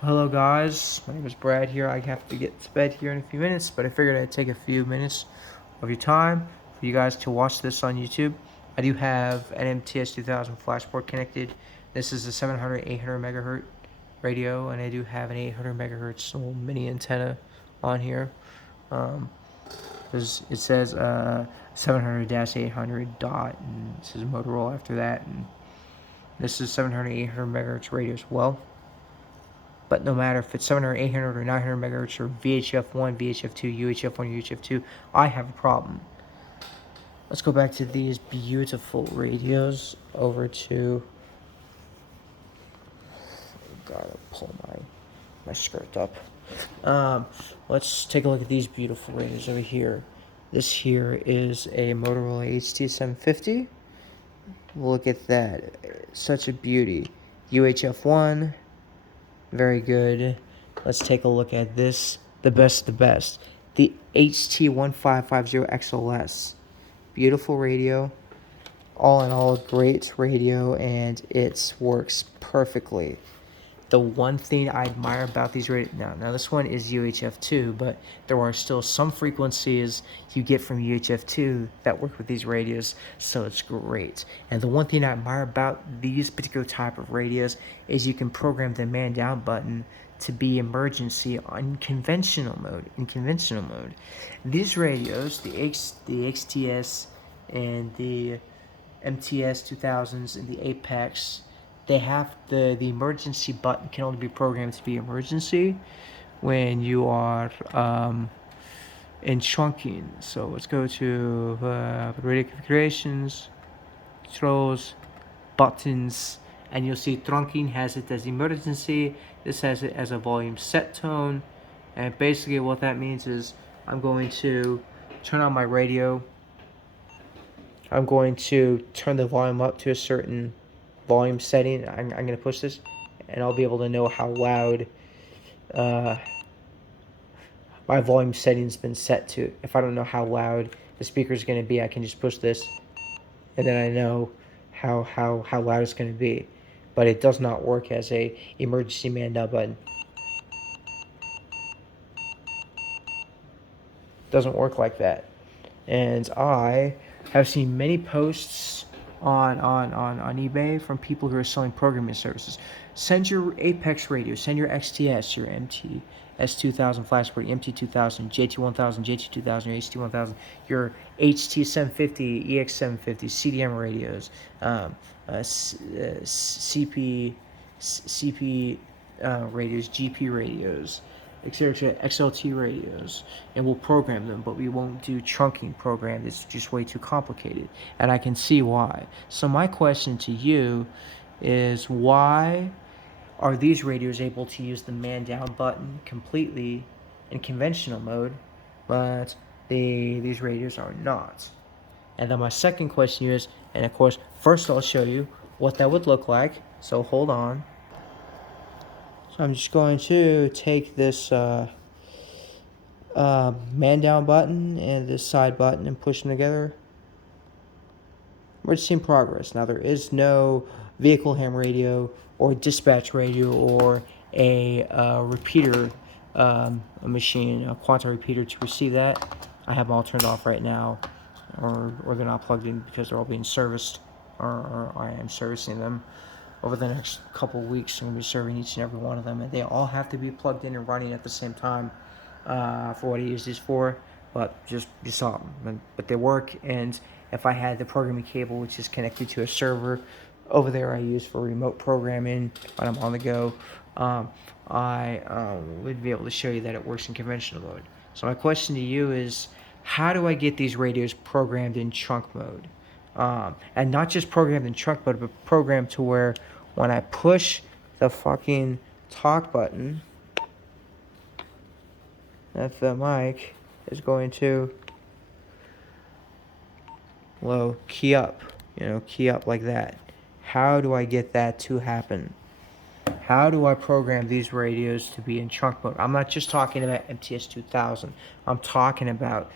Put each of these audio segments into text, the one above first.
Hello guys, my name is Brad here. I have to get to bed here in a few minutes, but I figured I'd take a few minutes of your time for you guys to watch this on YouTube. I do have an MTS 2000 Flashport connected. This is a 700 800 megahertz radio, and I do have an 800 megahertz little mini antenna on here. Um, it says 700-800 dot, and it says Motorola after that, and this is 700 800 megahertz radio as well. But no matter if it's 700, 800, or 900 megahertz, or VHF1, VHF2, UHF1, UHF2, I have a problem. Let's go back to these beautiful radios over to... Gotta pull my skirt up. Let's take a look at these beautiful radios over here. This here is a Motorola HT750. Look at that. Such a beauty. UHF1. Very good. Let's take a look at this. The best of the best. The HT1550XLS. Beautiful radio. All in all, great radio, and it works perfectly. The one thing I admire about these radios, now this one is UHF2, but there are still some frequencies you get from UHF2 that work with these radios, so it's great. And the one thing I admire about these particular type of radios is you can program the man down button to be emergency on conventional mode. These radios, the XTS and the MTS 2000s and the Apex, they have the emergency button can only be programmed to be emergency when you are in trunking. So let's go to radio configurations, controls, buttons, and you'll see trunking has it as emergency. This has it as a volume set tone, and basically what that means is I'm going to turn on my radio. I'm going to turn the volume up to a certain volume setting. I'm going to push this, and I'll be able to know how loud my volume setting's been set to. If I don't know how loud the speaker is going to be, I can just push this, and then I know how loud it's going to be. But it does not work as a emergency man down button. Doesn't work like that. And I have seen many posts on eBay from people who are selling programming services. Send your Apex radio, send your XTS, your MTS2000 Flashport, MT2000, JT1000, JT2000, your HT1000, your HT750, EX750, CDM radios, CP radios, GP radios, etc., XLT radios, and we'll program them, but we won't do trunking program. It's just way too complicated, and I can see why. So my question to you is, why are these radios able to use the man down button completely in conventional mode, but these radios are not? And then my second question is, and of course, first I'll show you what that would look like, so hold on. So I'm just going to take this man down button and this side button and push them together. We're just seeing progress. Now there is no vehicle ham radio or dispatch radio or a repeater a machine, a quantum repeater to receive that. I have them all turned off right now, or they're not plugged in because they're all being serviced, or I am servicing them. Over the next couple of weeks, I'm going to be serving each and every one of them, and they all have to be plugged in and running at the same time for what I use these for. But you saw them, but they work. And if I had the programming cable, which is connected to a server over there, I use for remote programming when I'm on the go, I would be able to show you that it works in conventional mode. So my question to you is, how do I get these radios programmed in trunk mode? And not just programmed in trunk mode, but programmed to where when I push the fucking talk button, that the mic is going to key up, key up like that. How do I get that to happen? How do I program these radios to be in trunk mode? I'm not just talking about MTS 2000. I'm talking about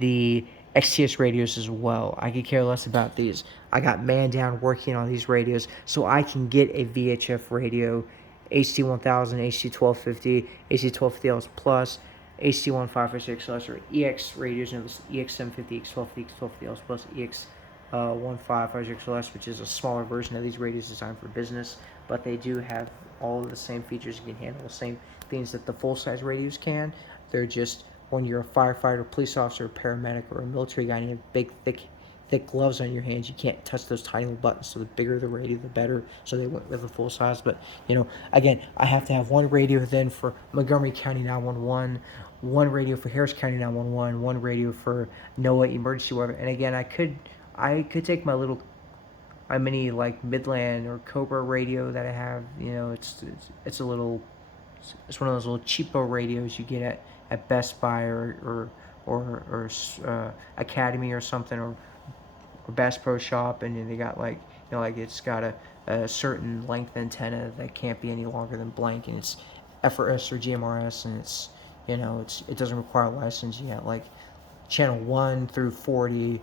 the XTS radios as well. I could care less about these. I got man down working on these radios so I can get a VHF radio HT1000, HT1250, HT1250Ls Plus, HT1556Ls, or EX radios, this EX750, X1250, X1250Ls Plus, EX 1556Ls, which is a smaller version of these radios designed for business, but they do have all of the same features. You can handle the same things that the full-size radios can. They're just, when you're a firefighter, police officer, paramedic, or a military guy, and you have big, thick gloves on your hands, you can't touch those tiny little buttons. So the bigger the radio, the better. So they went with the full size. But again, I have to have one radio then for Montgomery County 911, one radio for Harris County 911, one radio for NOAA emergency weather. And again, I could take my mini like Midland or Cobra radio that I have. It's a little, it's one of those little cheapo radios you get at Best Buy or Academy or something, or Bass Pro Shop, and they got like it's got a certain length antenna that can't be any longer than blank, and it's FRS or GMRS, and it doesn't require a license. You got like channel 1 through 40,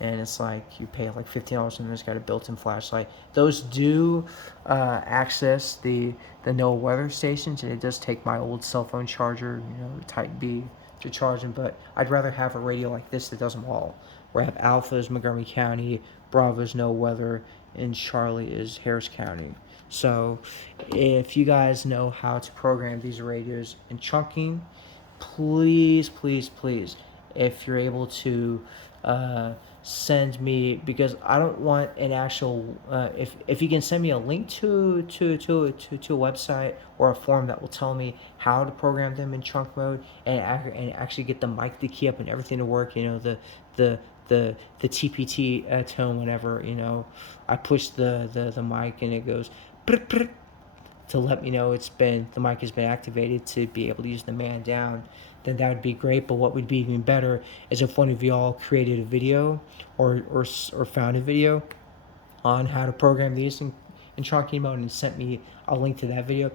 and it's like you pay like $15, and it's got a built-in flashlight. Those do access the NOAA weather stations, and it does take my old cell phone charger, Type B, to charge them. But I'd rather have a radio like this that does them all, where I have Alpha is Montgomery County, Bravo is NOAA weather, and Charlie is Harris County. So if you guys know how to program these radios in chunking, please, if you're able to send me, because I don't want an actual, if you can send me a link to a website or a form that will tell me how to program them in chunk mode, and actually get the mic to key up and everything to work, the TPT tone whenever I push the mic and it goes to let me know the mic has been activated to be able to use the man down, then that would be great. But what would be even better is if one of y'all created a video or found a video on how to program these in chunking mode and sent me a link to that video,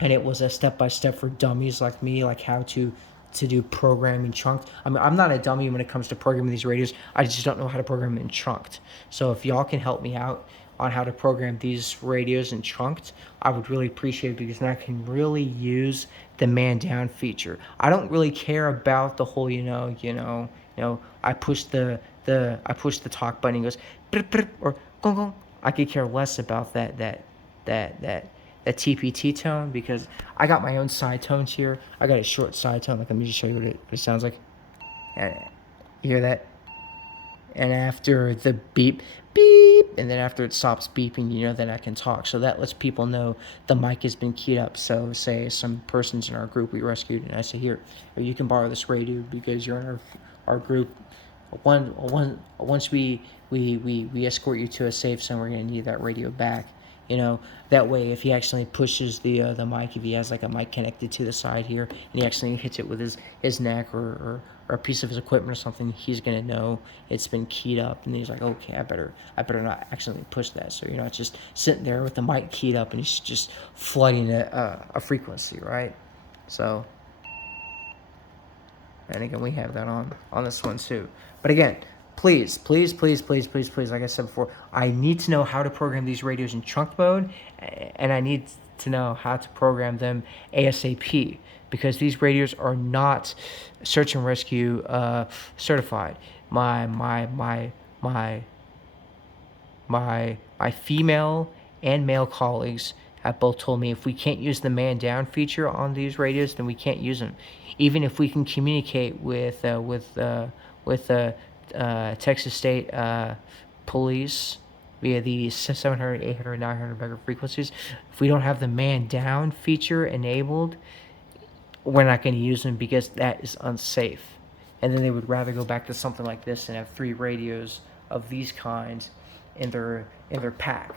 and it was a step-by-step for dummies like me, like how to do programming chunked. I mean, I'm not a dummy when it comes to programming these radios. I just don't know how to program them in chunked. So if y'all can help me out on how to program these radios in chunked, I would really appreciate it, because then I can really use the man down feature. I don't really care about the whole, I push the talk button and it goes or gong gong. I could care less about that TPT tone, because I got my own side tones here. I got a short side tone. Like, let me just show you what it sounds like. You hear that? And after the beep, and then after it stops beeping, then I can talk. So that lets people know the mic has been keyed up. So say some persons in our group we rescued, and I say, here, you can borrow this radio because you're in our group. Once we escort you to a safe zone, we're going to need that radio back. That way, if he actually pushes the mic, if he has like a mic connected to the side here, and he actually hits it with his neck or a piece of his equipment or something, he's gonna know it's been keyed up, and he's like, okay, I better not accidentally push that. So it's just sitting there with the mic keyed up, and he's just flooding a frequency, right? So, and again, we have that on this one too. But again, please, like I said before, I need to know how to program these radios in chunk mode, and I need to know how to program them ASAP, because these radios are not search and rescue certified. My female and male colleagues have both told me if we can't use the man down feature on these radios, then we can't use them. Even if we can communicate with Texas State Police via the 700, 800, 900 megahertz frequencies, if we don't have the man down feature enabled, we're not going to use them, because that is unsafe. And then they would rather go back to something like this and have 3 radios of these kinds in their pack,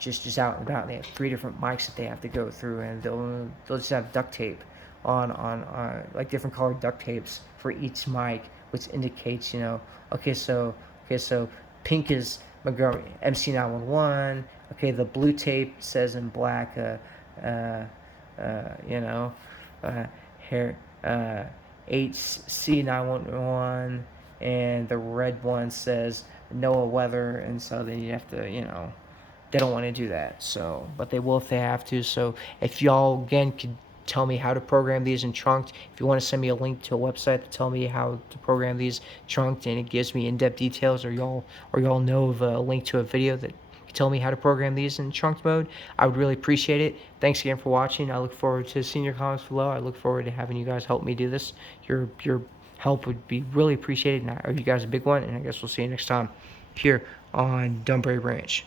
just out and about. They have 3 different mics that they have to go through, and they'll just have duct tape on like different colored duct tapes for each mic, which indicates, okay, so pink is Montgomery MC911. Okay, the blue tape says in black, here, HC911, and the red one says NOAA weather, and so then you have to, they don't want to do that. So, but they will if they have to. So if y'all again could tell me how to program these in Trunked, if you want to send me a link to a website to tell me how to program these Trunked, and it gives me in-depth details, or y'all know of a link to a video that tell me how to program these in Trunked mode, I would really appreciate it. Thanks again for watching. I look forward to seeing your comments below. I look forward to having you guys help me do this. Your help would be really appreciated, and I owe you guys a big one, and I guess we'll see you next time here on Dunbury Branch.